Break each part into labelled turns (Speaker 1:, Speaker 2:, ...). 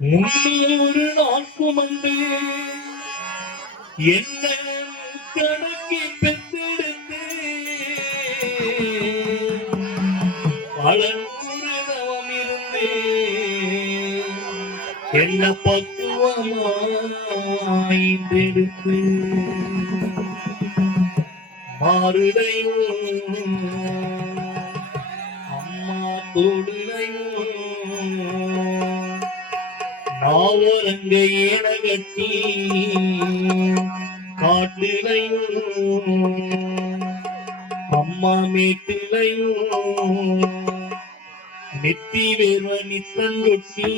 Speaker 1: முன்னூறு நாள் என்ன கணக்கி பெற்றெடுத்து பல நூறு தவம் இருந்து என்ன பக்குவமாய்ந்தெடுத்து மாறுடையும் அம்மா தொடுடையும் நாவரங்க ஏனகட்டி காட்டிலையும் அம்மா மேட்டிலையும் நெத்தி வேர்வ நித்தங்கொட்டி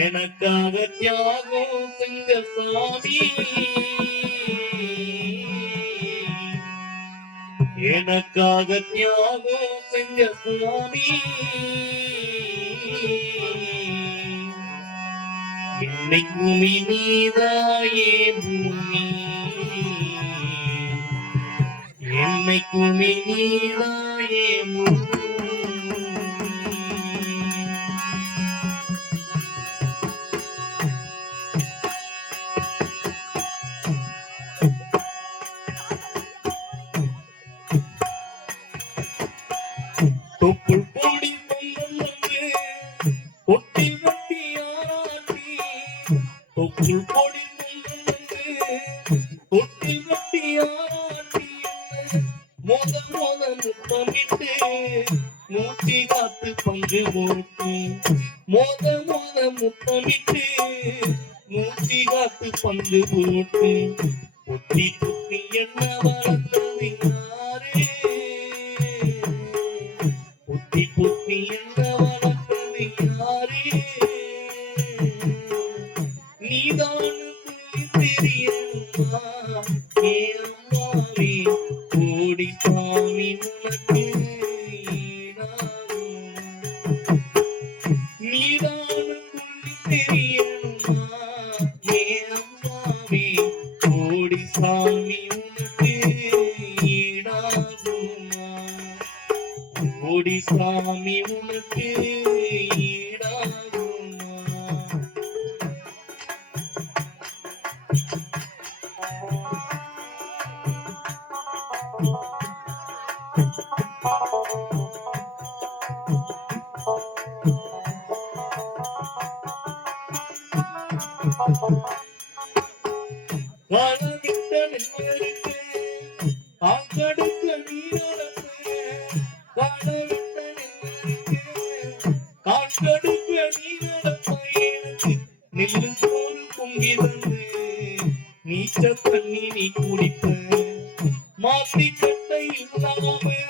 Speaker 1: எனக்காக தியாகம் செஞ்ச சாமி. எனக்காக தியாகம் செஞ்ச சுவாமி என்னைக்கும் நீதாயே பூமி என்னைக்கும் நீதாயே பூமி தொப்புள் போடி பொங்கல் வந்து ஒட்டி வட்டி ஆட்டி மோத மோத முத்தமிட்டு மூச்சு காத்து பங்கு போட்டு மோத மோத முத்தமிட்டு மூச்சு காத்து பங்கு போட்டு புத்தி புத்தி என்ன வளர்ந்தது யாரே? புத்தி புத்தி என்ன வளர்த்தது யாரே? நீதான் தெரியணுமா ஏ அம்மாவே கோடி சாமி உனக்கு நீச்ச தண்ணி நீ குடிப்ப. மாத்தி கட்டை இல்லாம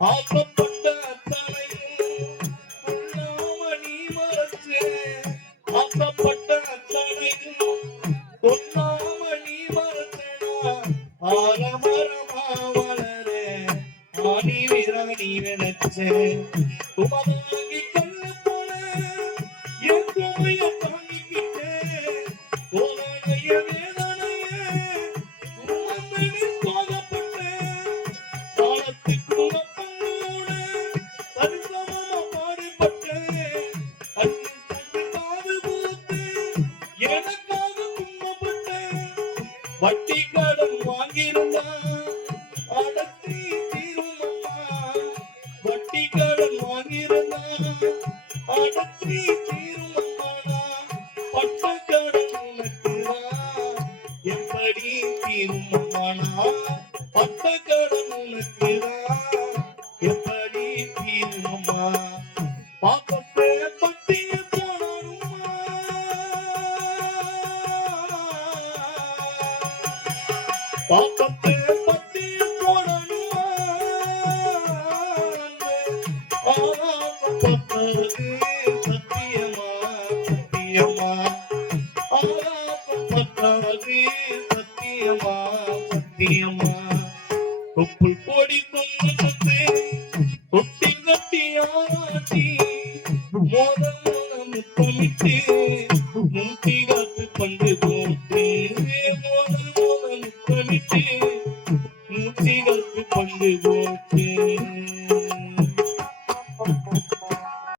Speaker 1: ஆக்கப்பட்ட அத்தனையும் கொல்லாமணி மறைச்சு ஆக்கப்பட்ட அத்தனையும் கொல்லாமணி மறைச்சனா ஆலமரமா வளர ஆணி விராணி நினைச்சேன் உமதாங்கி கடன் வாங்கியிருந்தா அடத்தி தீருமம்மா வட்டி கடன் வாங்கியிருந்தா அடத்தி தீருமம்மாடா பட்ட கடன் உனக்குதான் எப்படி தீருமம்மானா பட்ட கடன் உனக்குதான் எப்படி தீருமம்மா பாப்பத்தை பட்டிய போனாருமா சத்தியமா சத்தியமா ஆராப்பப்பட்டது சத்தியமா சத்தியமா தொப்புள் கொடி தொங்குறது தொட்டி கட்டி மோதல் முத்தமிட்டு முத்தி காத்து பண்டு